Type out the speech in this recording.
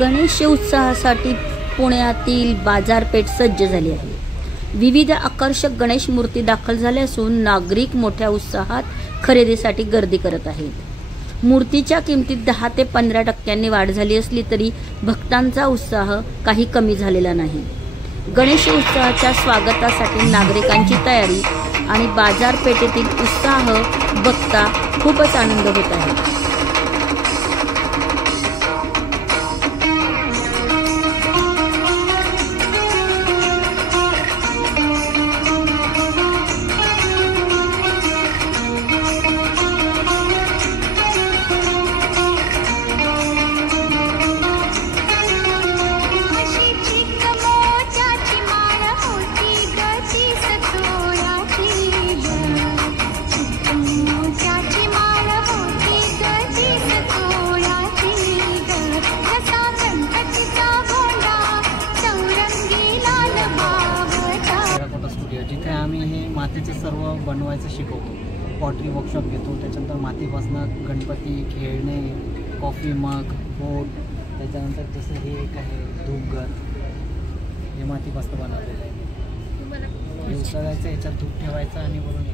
गणेश उत्सवासाठी पुण्यातील बाजारपेठ सज्ज झाली आहे। विविध आकर्षक गणेश मूर्ती दाखल झाल्या असून नागरिक मोठ्या उत्साहात खरेदीसाठी गर्दी करत आहेत। मूर्तीच्या किमतीत 10 ते 15% वाढ झाली असली तरी भक्तांचा उत्साह काही कमी झालेला नाही। गणेश उत्सवाच्या स्वागतासाठी नागरिकांची तयारी आणि बाजारपेठेतील उत्साह बघता खूपच आनंद होत आहे। जिथे आम्ही हे मातीचे सर्व बनवायचं शिकवतो, पॉटरी वर्कशॉप घेतो, त्याच्यानंतर मातीपासून गणपती, खेळणे, कॉफी मग, बोट, त्याच्यानंतर जसं हे एक आहे धूपघर, हे मातीपासून बनवलेलं आहे। हे उचलायचं, याच्यात धूप ठेवायचं आणि वरून